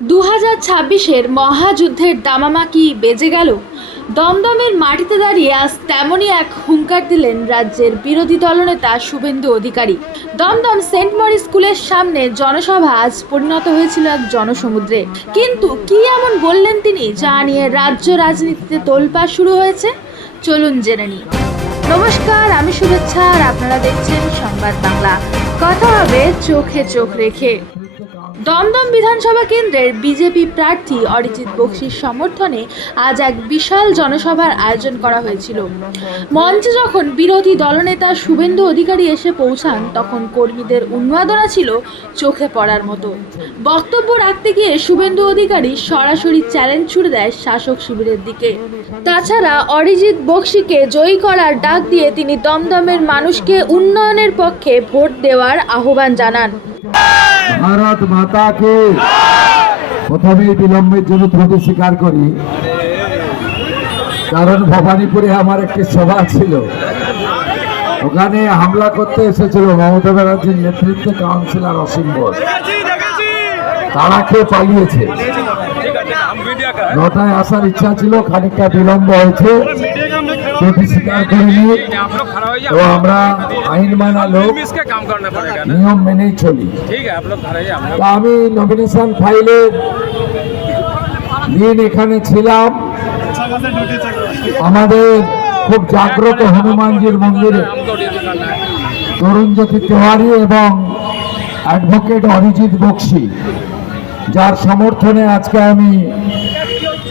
2026-এর মহাযুদ্ধের দামামা কি বেজে গেল? দমদমের মাটিতে দাঁড়িয়ে আজ তেমনই এক হুঙ্কার দিলেন রাজ্যের বিরোধী দলনেতা শুভেন্দু অধিকারী। দমদম সেন্ট মরি স্কুলের সামনে জনসভা আজ পরিণত হয়েছিল এক জনসমুদ্রে। কিন্তু কি এমন বললেন তিনি, যা নিয়ে রাজ্য রাজনীতিতে তোলপাড় শুরু হয়েছে? চলুন জেনে নিই। নমস্কার, আমি শুভেচ্ছা আর আপনারা দেখছেন সংবাদ বাংলা। কথা হবে চোখে চোখ রেখে। দমদম বিধানসভা কেন্দ্রের বিজেপি প্রার্থী অরিজিৎ বক্সির সমর্থনে আজ এক বিশাল জনসভার আয়োজন করা হয়েছিল। মঞ্চে যখন বিরোধী দলনেতা শুভেন্দু অধিকারী এসে পৌঁছান, তখন কর্মীদের উন্মাদনা ছিল চোখে পড়ার মতো। বক্তব্য রাখতে গিয়ে শুভেন্দু অধিকারী সরাসরি চ্যালেঞ্জ ছুড়ে দেয় শাসক শিবিরের দিকে। তাছাড়া অরিজিৎ বক্সিকে জয়ী করার ডাক দিয়ে তিনি দমদমের মানুষকে উন্নয়নের পক্ষে ভোট দেওয়ার আহ্বান জানান। ভারত মাতাকে প্রথমেই বিলম্বের জন্য ত্রুটি স্বীকার করি, কারণ ভবানীপুরে আমার একটি সভা ছিল, ওখানে হামলা করতে এসেছিল মমতা ব্যানার্জির নেতৃত্বে কাউন্সিলর অসীম ঘোষ। তারা খেয়ে পালিয়েছে। 9টায় আসার ইচ্ছা ছিল, খানিকটা বিলম্ব হয়েছে, ত্রুটি স্বীকার করিনি। তো আমরা আইন মানা লোক, নিয়ম মেনেই চলি। আমি নমিনেশন ফাইলের দিন এখানে ছিলাম, আমাদের খুব জাগ্রত হনুমানজির মন্দিরে তরুণজ্যোতি তিওয়ারি এবং অ্যাডভোকেট অরিজিৎ বক্সি, যার সমর্থনে আজকে আমি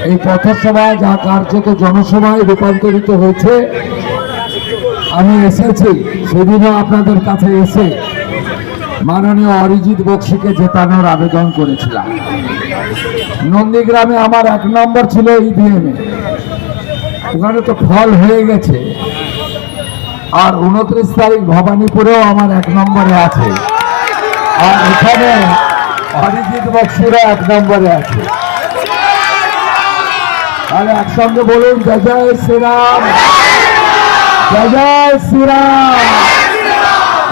এই পথসভা, যা কার্যত জনসভায় রূপান্তরিত হয়েছে, আমি এসেছি। সেদিনও আপনাদের কাছে এসে মাননীয় অরিজিৎ বক্সিকে জেতানোর আবেদন করেছিলাম। নন্দীগ্রামে আমার 1 নম্বর ছিল ইভিএমে, ওখানে তো ফল হয়ে গেছে। আর 29 তারিখ ভবানীপুরেও আমার 1 নম্বরে আছে, আর এখানে অরিজিৎ বক্সিরও 1 নম্বরে আছে। তাহলে একসঙ্গে বলুন, জয় জয় শ্রীরাম, জয় জয় শ্রীরাম,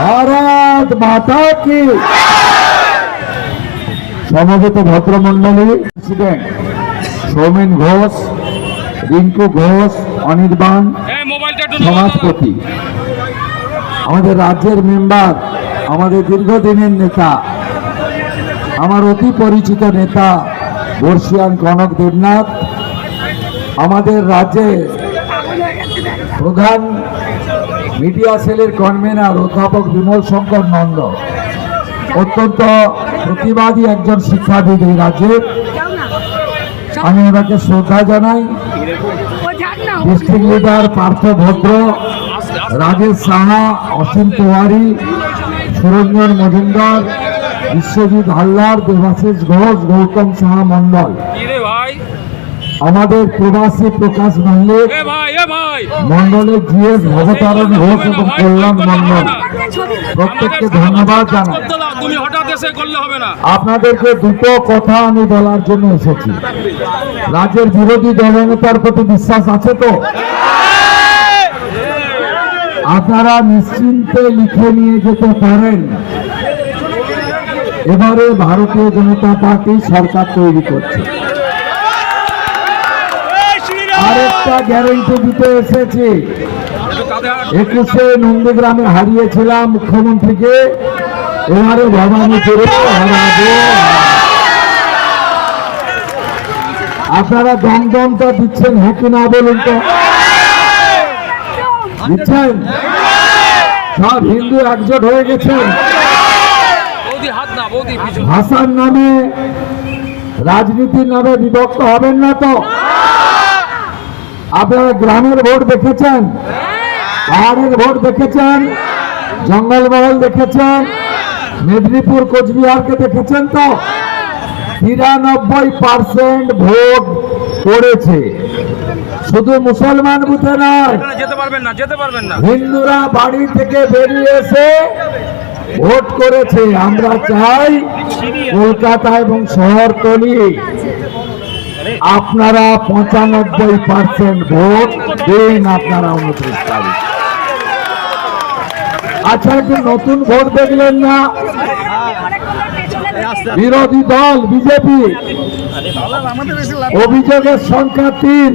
ভারত মাতা কি। সমবেত ভদ্রমন্ডলী, প্রেসিডেন্ট সৌমেন ঘোষ, রিঙ্কু ঘোষ, অনির্বাণ, সমাজপতি, আমাদের রাজ্যের মেম্বার, আমাদের দীর্ঘদিনের নেতা, আমার অতি পরিচিত নেতা বর্ষিয়ান কনক দেবনাথ, আমাদের রাজ্যে প্রধান মিডিয়া সেলের কনভেনার অধ্যাপক বিমল শঙ্কর নন্দ, অত্যন্ত প্রতিবাদী একজন শিক্ষাবিদ এই রাজ্যের, আমি ওনাকে শ্রদ্ধা জানাই। ডিস্ট্রিক্ট লিডার পার্থ ভদ্র, রাজেশ সাহা, অসীম তিওয়ারি, সুরঞ্জন মজুমদার, বিশ্বজিৎ হালদার, দেবাশিস ঘোষ, গৌতম সাহা মন্ডল, আমাদের প্রবাসী প্রকাশ মল্লিক, মন্ডলের জিএস ভবতারণ ঘোষ এবং কল্যাণ মন্ডল, প্রত্যেককে ধন্যবাদ জানাই। আপনাদেরকে দুটো কথা আমি বলার জন্য এসেছি। রাজ্যের বিরোধী দলনেতার প্রতি বিশ্বাস আছে তো? আপনারা নিশ্চিন্তে লিখে নিয়ে যেতে পারেন, এবারে ভারতীয় জনতা পার্টি সরকার তৈরি করছে। আরেকটা গ্যারেন্টি দিতে এসেছি, 21-এ নন্দীগ্রামে হারিয়েছিলাম মুখ্যমন্ত্রীকে, এবারে ভবানীপুরে হারাবো। আপনারা দমদমটা দিচ্ছেন, হ্যাঁ কি না বলুন তো? দিচ্ছেন? সব হিন্দু একজোট হয়ে গেছেন। ভাষার নামে, রাজনীতির নামে বিভক্ত হবেন না তো? আপনারা গ্রামের ভোট দেখেছেন, পাহাড়ের ভোট দেখেছেন, জঙ্গলমহল দেখেছেন, মেদিনীপুর কোচবিহারকে দেখেছেন তো? 93% ভোট পড়েছে। শুধু মুসলমান বুথে নয়, হিন্দুরা বাড়ি থেকে বেরিয়ে এসে ভোট করেছে। আমরা চাই কলকাতা এবং শহরতলি আপনারা 95% ভোট দিন, আপনারা 29 তারিখ। আচ্ছা, একটু নতুন ভোট দেখলেন না? বিরোধী দল বিজেপি অভিযোগের সংখ্যা 3,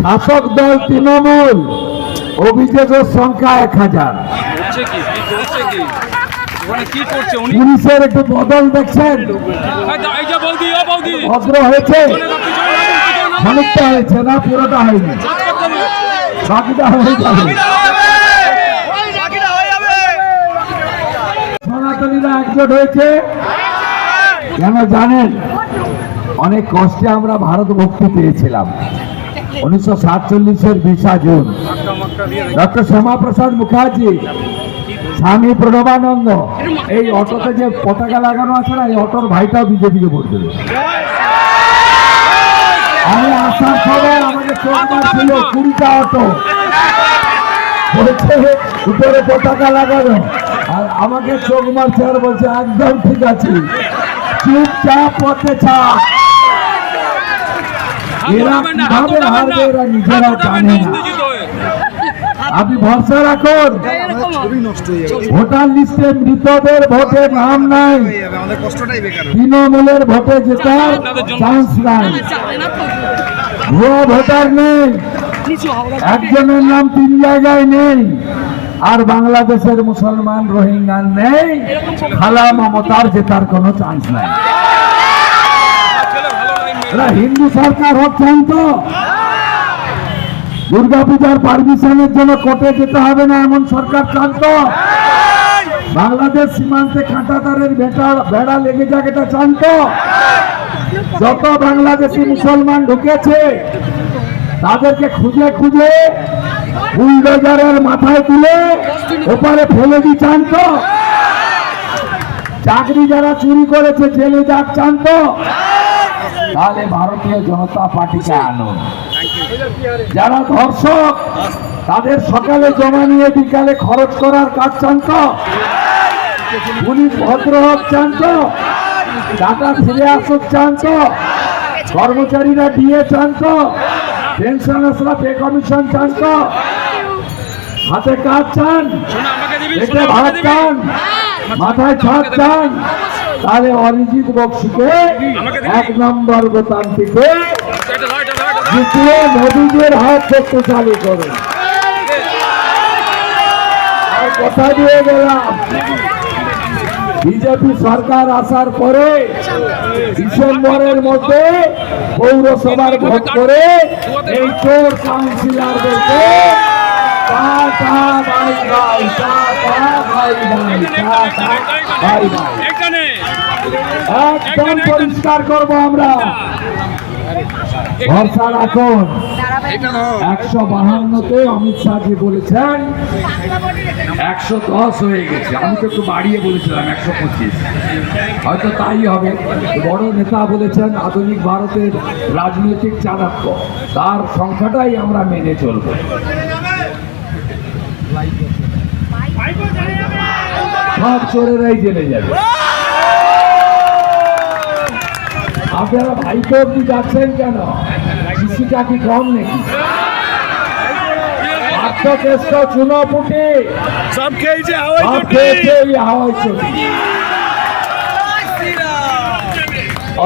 শাসক দল তৃণমূল অভিযোগের সংখ্যা 1000। পুলিশের একটু বদল দেখছেন, ভদ্র হয়েছে, খানিকটা হয়েছে না, পুরোটা হয়নি, বাকিটা হয়ে যাবে। সনাতনীরা একজোট হয়েছে কেন জানেন? অনেক কষ্টে আমরা ভারত মুক্তি পেয়েছিলাম 1947-এর 20 জুন। ডক্টর শ্যামাপ্রসাদ মুখার্জি, স্বামী প্রণবানন্দ, এই অটোতে যে পতাকা লাগানো আছে না, এই অটোর ভাইটাও বিজেপিকে ভোট দেবে। আমি আসার সময় আমাকে চোখ মারছিল 20টা অটো, বলছে উপরে পতাকা লাগানো, আর আমাকে চোখ মারছে আর বলছে একদম ঠিক আছে, চুপচাপ পথে ছাড়। এরা কিভাবে হারবে এরা নিজেরা জানে না। আপনি ভরসা রাখুন, ভোটার লিস্টে মৃতদের ভোটে নাম নাই, তৃণমূলের ভোটে জেতার চান্স নাই, ভুয়া ভোটার নেই, একজনের নাম 3 জায়গায় নেই, আর বাংলাদেশের মুসলমান রোহিঙ্গা নেই, খালা মমতার জেতার কোনো চান্স নাই। হিন্দু সরকার হোক চান তো দুর্গাপূজার পারমিশনের জন্য কোর্টে যেতে হবে না এমন সরকার চান তো? বাংলাদেশ সীমান্তে কাঁটাতারের বেড়া লেগে যাক এটা চান তো? যত বাংলাদেশি মুসলমান ঢুকেছে তাদেরকে খুঁজে খুঁজে বুলডোজারের মাথায় তুলে ওপারে ফেলে দি চান তো? চাকরি যারা চুরি করেছে জেলে যাক চান তো? তাহলে ভারতীয় জনতা পার্টিকে আনুন। যারা ধর্ষক তাদের সকালে জমা নিয়ে বিকালে খরচ করার কাজ চান তো? পুলিশ ভদ্র হোক চান তো? টাকা ফিরে আসুক চান তো? কর্মচারীরা দিয়ে চান তো? পেনশনার্সরা পে কমিশন চান তো? হাতে কাজ চান, পেটে ভাত চান, মাথায় ছাদ চান? তাহলে অরিজিৎ বক্সিকে 1 নম্বর গণতান্ত্রিকে জিতিয়ে মোদীজির হাত শক্তিশালী করুন। আর কথা দিয়ে গেলাম, বিজেপি সরকার আসার পরে ডিসেম্বরের মধ্যে পৌরসভার ভোট করে এই চোর কাউন্সিলরদেরকে একদম পরিষ্কার করবো আমরা। ভরসা রাখুন। 152-তে অমিত শাহজি বলেছেন 110 হয়ে গেছে, আমি তো একটু বাড়িয়ে বলেছিলাম 125, হয়তো তাই হবে। বড় নেতা বলেছেন আধুনিক ভারতের রাজনৈতিক চাণক্য, তার সংখ্যাটাই আমরা মেনে চলব। সব চোরেরাই জেলে যাবে। আপনারা ভাইকে অব্দি যাচ্ছেন কেন? কৃষিটা কি কম নাকি? চুনো পুটি সব খেয়েছে হাওয়াই চটি।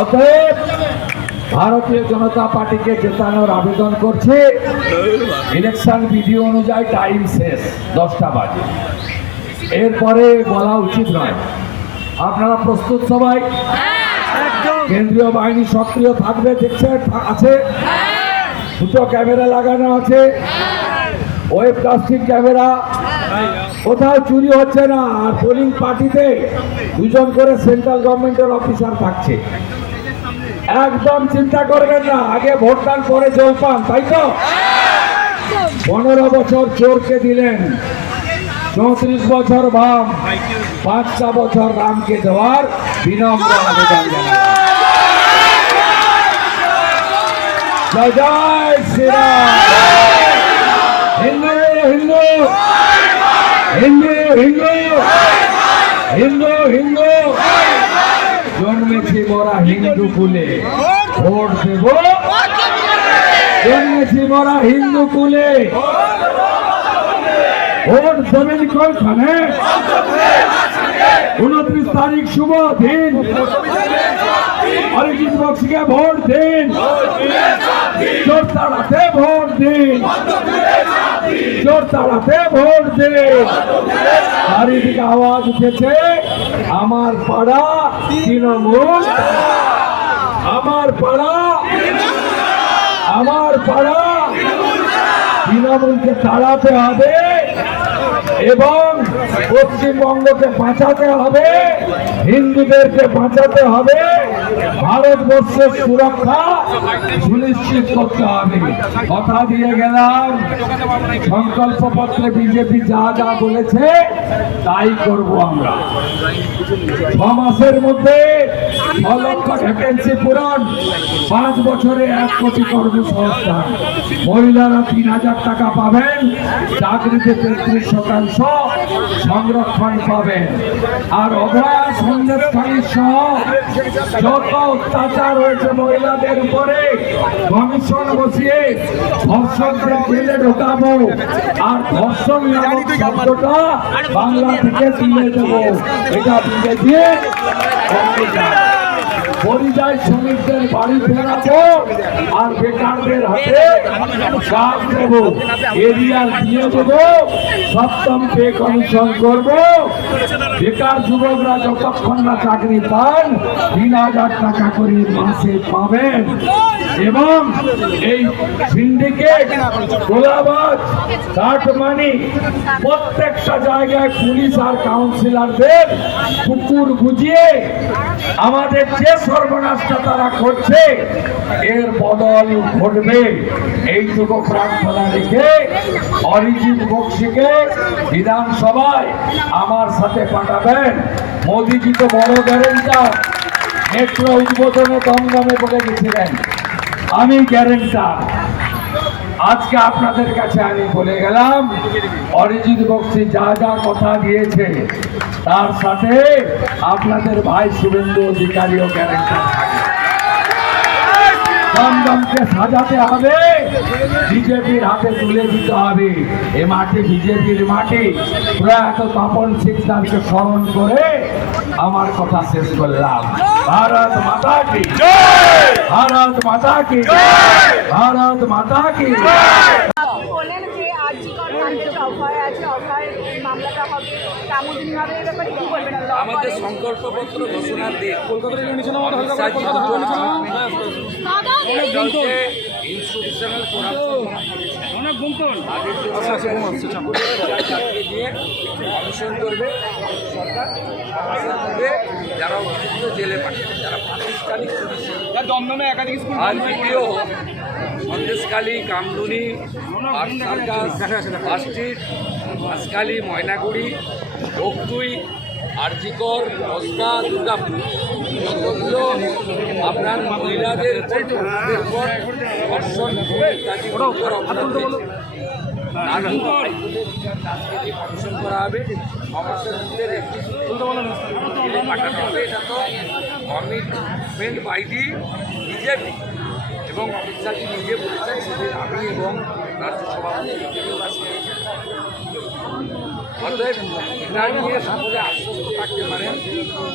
অতএব ভারতীয় জনতা পার্টিকে জেতানোর আবেদন করছে। ইলেকশন বিধি অনুযায়ী টাইম শেষ 10টা বাজে, এরপরে বলা উচিত নয়। আপনারা প্রস্তুত সবাই? কেন্দ্রীয় বাহিনী সক্রিয় থাকবে, দেখছেন আছে, 2টো ক্যামেরা লাগানো আছে, ওয়েবকাস্টিং ক্যামেরা, কোথাও চুরি হচ্ছে না। আর পোলিং পার্টিতে 2জন করে সেন্ট্রাল গভর্নমেন্টের অফিসার থাকছে। একদম চিন্তা করবেন না, আগে ভোটদান পরে জলপান, তাই তো? 15 বছর চোরকে দিলেন, 34 বছর বাম, 5টা বছর রামকে দেওয়ার বিনম্র আবেদন জানাই। জয় জয় শ্রীরাম। হিন্দু হিন্দু হিন্দু হিন্দু হিন্দু হিন্দু জন্মেছি মোরা হিন্দু কুলে, ভোট দেব। জন্মেছি মোরা হিন্দু কুলে, ভোট দেবেন কোনখানে? 29 তারিখ শুভ দিন, অরিজিৎ বক্সিকে ভোট দিন, জোর তাড়াতে ভোট দিন, জোর তাড়াতে ভোট দিন। চারিদিকে আওয়াজ উঠেছে, আমার পাড়া তৃণমূল, আমার পাড়া, আমার পাড়া তৃণমূলকে তাড়াতে হবে এবং পশ্চিমবঙ্গকে বাঁচাতে হবে, হিন্দুদেরকে বাঁচাতে হবে, ভারতবর্ষের সুরক্ষা সুনিশ্চিত করতে হবে। কথা দিয়ে গেলাম, সংকল্পপত্রে বিজেপি যা যা বলেছে তাই করব আমরা। 6 মাসের মধ্যে 6 লক্ষ ভ্যাকেন্সি পূরণ, 5 বছরে 1 কোটি কর্মসংস্থান, মহিলারা 3000 টাকা পাবেন, চাকরিতে 33% সংরক্ষণ পাবেন। আর অভয়া সন্দেশখালী সহ যত অত্যাচার হয়েছে মহিলাদের উপরে কমিশন বসিয়ে ধর্ষকদের জেলে ঢোকাবো, আর ধর্ষণ নামক শব্দটা বাংলা থেকে তুলে দেবো। এটা বিজেপি পরিযায়ী শ্রমিকদের বাড়ি ফেরাবো আর বেকারদের হাতে কাজ দেবো, এরিয়ার দিয়ে দেবো, সপ্তম পে কমিশন করবো। বেকার যুবকরা যতক্ষণ না চাকরি পান 3000 টাকা করে মাসে পাবেন। এবং এই সিন্ডিকেট, গোলাবাজ, কাটমানি প্রত্যেকটা জায়গায় পুলিশ আর কাউন্সিলরদের কুকুর বুঝিয়ে আমাদের যে সর্বনাশটা তারা করছে এর বদল ঘটবে। এইটুকু প্রার্থনা রেখে অরিজিৎ বক্সিকে বিধানসভায় আমার সাথে পাঠাবেন। মোদিজি তো বড় গ্যারেন্টার, মেট্রো উদ্বোধনে দমদমে বলে গেছিলেন, আমি গ্যারেন্টার। আজকে আপনাদের কাছে আমি বলে গেলাম, অরিজিৎ বক্সি যা যা কথা দিয়েছে তার সাথে আপনাদের ভাই শুভেন্দু অধিকারীও গ্যারেন্টার থাকে। দমদমকে সাজাতে হবে, বিজেপির হাতে তুলে দিতে হবে। এ মাটি বিজেপির মাটি। প্রয়াত তপন সিকদারকে স্মরণ করে আমার কথা শেষ করলাম। ভারত মাতা কি জয়, ভারত মাতা কি জয়, ভারত মাতা কি জয়। বলেন যে আর্জিকর কাণ্ডে অভয় আছে, অভয় মামলাটা হবে, কামুদিন হবে, এই ব্যাপারে কি বলবেন? আমাদের সংকল্পপত্র ঘোষণার দিন ইনস্টিটিউশনাল দিয়ে কমিশন করবে সরকার, করবে যারা অভিযুক্ত জেলে পাঠাবে, যারা প্রাতিষ্ঠানিক দমদমে একাধিক স্কুল আর ভিডিও সন্দেশখালী, কামদুনি, স্ট্রিট, হাঁসখালী, ময়নাগুড়ি, বকটুই, আরজিকর, বস্তা, দুর্গাপুর, যতগুলো আপনার মহিলাদের উপর ধর্ষণ ইত্যাদি কমিশন করা হবে। সমস্যার মধ্যে পাঠানো হবে। এটা তো কমিটমেন্ট বাই দি বিজেপি এবং অমিত শাহজি নিজে বলেছেন, সেদিন আমি এবং রাজ্য সভাপতি অতএব এটা নিয়ে সকলে আশ্বস্ত থাকতে পারেন।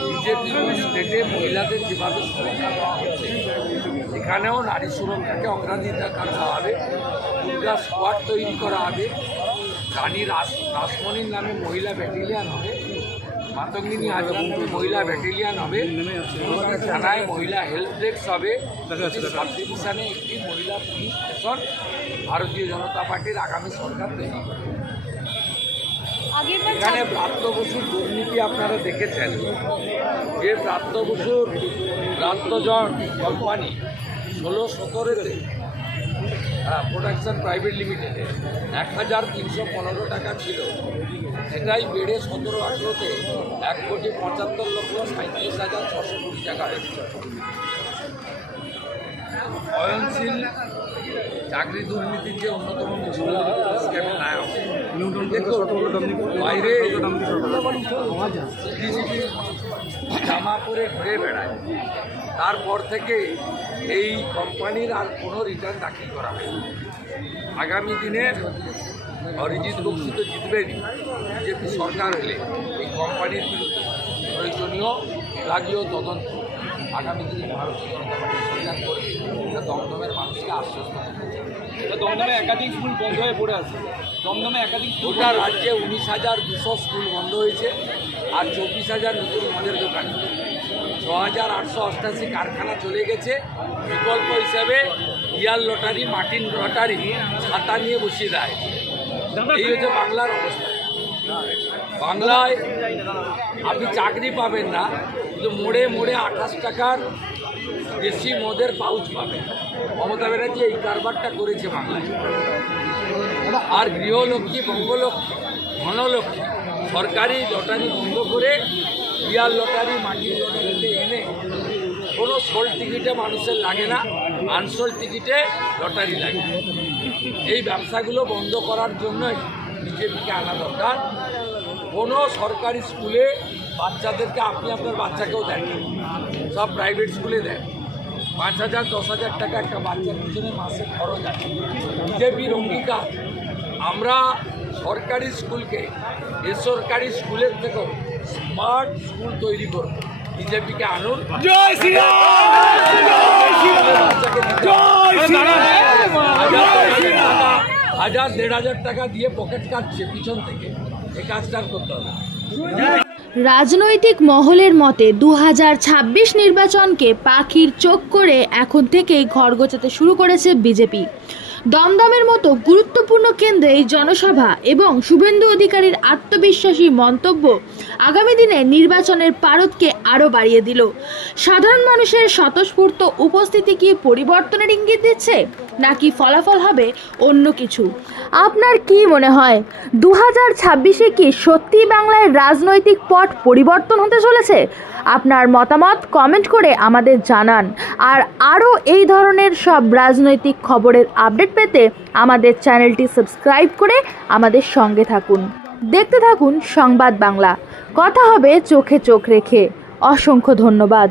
বিজেপি স্টেটে মহিলাদের যেভাবে সুরক্ষা দেওয়া হচ্ছে, এখানেও নারী সুরক্ষাকে অগ্রাধিকার দেওয়া হবে। দুর্গা স্কোয়াড তৈরি করা হবে, রানী রাসমণির নামে মহিলা ব্যাটালিয়ান হবে, মাতঙ্গিনী হাজরার নামে মহিলা ব্যাটালিয়ান হবে, থানায় মহিলা হেল্প ডেস্ক হবে, সাব ডিভিশনে একটি মহিলা পুলিশ স্টেশন ভারতীয় জনতা পার্টির আগামী সরকার তৈরি করবে। এখানে ব্রাত্য বসুর দুর্নীতি আপনারা দেখেছেন, যে ব্রাত্য বসুর ব্রাত্যজন কোম্পানি 16-17-তে প্রোডাকশন প্রাইভেট লিমিটেডে 1315 টাকা ছিল, সেটাই বেড়ে 17-18-তে 1,75,37,620 টাকা হয়েছিল। অয়নশীল চাকরি দুর্নীতির যে অন্যতম স্ক্যামের নায়ক, বাইরে জামা পরে ঘুরে বেড়ায়, তারপর থেকে এই কোম্পানির আর কোনো রিটার্ন দাখিল করা হয়নি। আগামী দিনে অরিজিৎ বক্সি তো জিতবেনই, বিজেপি সরকার হলে এই কোম্পানির বিরুদ্ধে প্রয়োজনীয় বিভাগীয় তদন্ত আগামী দিনে ভারতীয় জনতা পার্টি সরকার করবে, এটা দমদমের মানুষকে আশ্বস্ত করেছে। দমদমে একাধিক স্কুল বন্ধ হয়ে পড়ে আছে। দমদমে একাধিক স্কুল গোটা রাজ্যে 19,200 স্কুল বন্ধ হয়েছে আর 24,000 নতুন মদের দোকান, 6,888 কারখানা চলে গেছে। বিকল্প হিসাবে ইয়ার লটারি, মাটির লটারি ছাতা নিয়ে বসিয়ে দেয়। এই হচ্ছে বাংলার অবস্থা। বাংলায় আপনি চাকরি পাবেন না, কিন্তু মোড়ে মোড়ে 28 টাকার দেশি মদের পাউচ পাবেন। মমতা ব্যানার্জি এই কারবারটা করেছে বাংলায়। আর গৃহলক্ষ্মী, বঙ্গলক্ষ্মী, ধনলক্ষ্মী সরকারি লটারি বন্ধ করে ইয়ার লটারি, মাটির লটারিতে এনে কোনো সোল টিকিটে মানুষের লাগে না, আনসোল টিকিটে লটারি লাগে। এই ব্যবসাগুলো বন্ধ করার জন্যই বিজেপিকে আনা দরকার। কোনো সরকারি স্কুলে বাচ্চাদেরকে, আপনি আপনার বাচ্চাকেও দেন, সব প্রাইভেট স্কুলে দেন, 5,000 10,000 টাকা একটা বাচ্চার পিছনে মাসে খরচ আছে। বিজেপির অঙ্গীকার আমরা সরকারি স্কুলকে বেসরকারি স্কুলের থেকেও স্মার্ট স্কুল তৈরি করব। বিজেপিকে আনুন, জয় শ্রীরাম, বাচ্চাকে দিতে হাজার 1,500 টাকা দিয়ে পকেট কাটছে পিছন থেকে, এই কাজটা করতে হবে। রাজনৈতিক মহলের মতে 2026 নির্বাচনকে পাখির চোখ করে এখন থেকেই ঘর গোছাতে শুরু করেছে বিজেপি। দমদমের মতো গুরুত্বপূর্ণ কেন্দ্রে এই জনসভা এবং শুভেন্দু অধিকারীর আত্মবিশ্বাসী মন্তব্য আগামী দিনে নির্বাচনের পারদকে আরও বাড়িয়ে দিল। সাধারণ মানুষের স্বতঃস্ফূর্ত উপস্থিতি কি পরিবর্তনের ইঙ্গিত দিচ্ছে, নাকি ফলাফল হবে অন্য কিছু? আপনার কি মনে হয় 2026-এ কি সত্যি বাংলায় রাজনৈতিক পট পরিবর্তন হতে চলেছে? আপনার মতামত কমেন্ট করে আমাদের জানান। আর আরও এই ধরনের সব রাজনৈতিক খবরের আপডেট পেতে আমাদের চ্যানেলটি সাবস্ক্রাইব করে আমাদের সঙ্গে থাকুন। দেখতে থাকুন সংবাদ বাংলা। কথা হবে চোখে চোখ রেখে। অসংখ্য ধন্যবাদ।